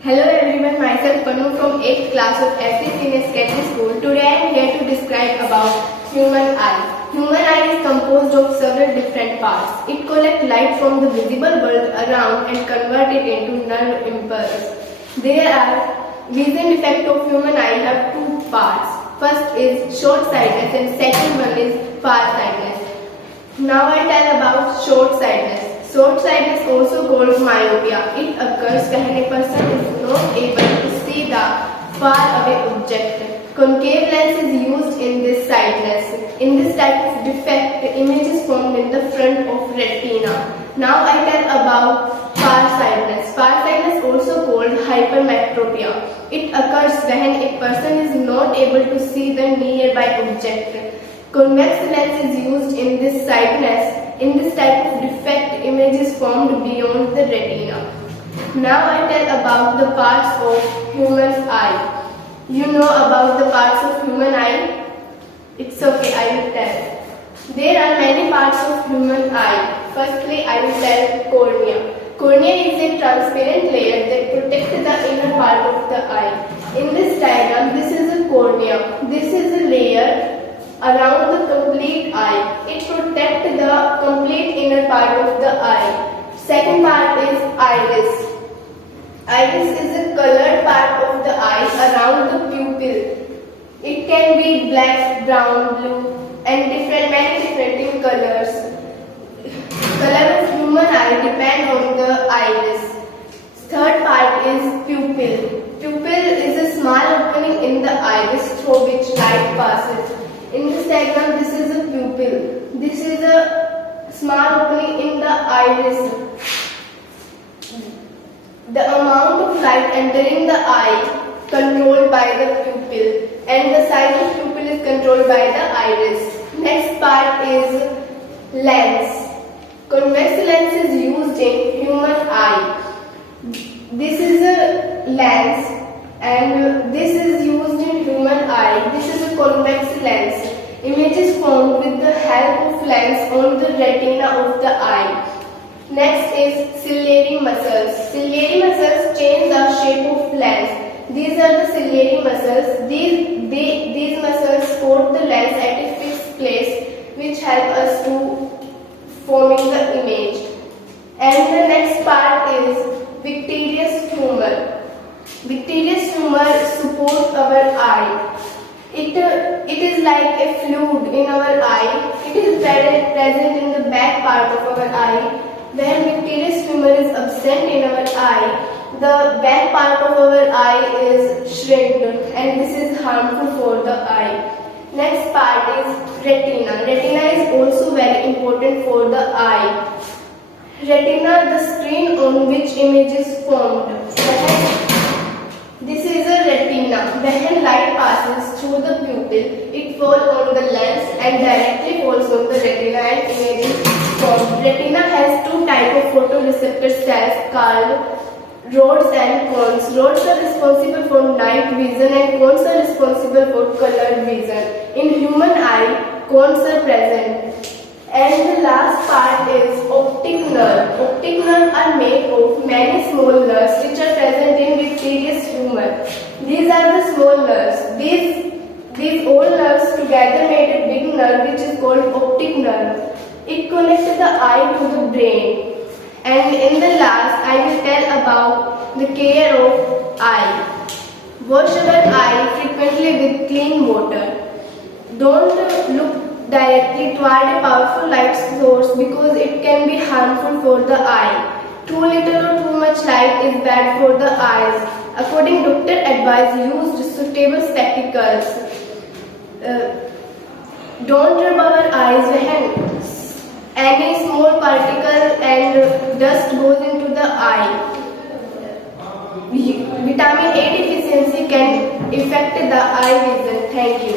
Hello everyone, myself Panu from 8th class of SC Senior Secondary School. Today I am here to describe about human eye. Human eye is composed of several different parts. It collects light from the visible world around and converts it into nerve impulse. There are vision defect of human eye have two parts. First is short-sightedness and second one is far-sightedness. Now I tell about short-sightedness. Short-sightedness, also called myopia, it occurs when a person is not able to see the far-away object. Concave lens is used in this sightedness. In this type of defect, the image is formed in the front of retina. Now I tell about far-sightedness. Far-sightedness, also called hypermetropia. It occurs when a person is not able to see the nearby object. Convex lens is used in this sightedness. In this type of defect, image is formed beyond the retina. Now I tell about the parts of human eye. You know about the parts of human eye? It's okay, I will tell. There are many parts of human eye. Firstly, I will tell cornea. Cornea is a transparent layer that protects the inner part of the eye. In this diagram, this is a cornea. This is a layer around the complete eye. It protects the complete inner part of the eye. Second part is iris. Iris is a colored part of the eye around the pupil. It can be black, brown, blue and many different in colors. Color of human eye depend on the iris. Third part is pupil. Pupil is a small opening in the iris through which light passes. In this diagram, this is a pupil. This is a small opening in the iris. The amount of light entering the eye controlled by the pupil, and the size of pupil is controlled by the iris. Next part is lens. Convex lens is used in human eye. This is a lens and this is used in human eye. This is a convex lens. Image is formed with the help of lens on the retina of the eye. Next is ciliary muscles. Ciliary muscles change the shape of lens. These are the ciliary muscles. These muscles support the lens at a fixed place, which help us to forming the image. And the next part is vitreous humor. Vitreous humor supports our eye. It is like a fluid in our eye. It is present in the back part of our eye. When vitreous humor is absent in our eye, the back part of our eye is shrinked, and this is harmful for the eye. Next part is retina. Retina is also very important for the eye. Retina, the screen on which image is formed. This is a retina. When light passes through the pupil, it falls on the lens and directly falls on the retina and image is formed. Retina has two types of photoreceptor cells called rods and cones. Rods are responsible for night vision and cones are responsible for colored vision. In human eye, cones are present. And the last part is optic nerve. Optic nerve are made of many small nerves which are present in vitreous humor. These are the small nerves. These all nerves together made a big nerve which is called optic nerve. It connects the eye to the brain. And in the last, I will tell about the care of eye. Wash our eye frequently with clean water. Don't look directly toward a powerful light source because it can be harmful for the eye. Too little or too much light is bad for the eyes. According to doctor advice, use suitable spectacles. Don't rub our eyes when any small particle and dust goes into the eye. Vitamin A deficiency can affect the eye vision. Thank you.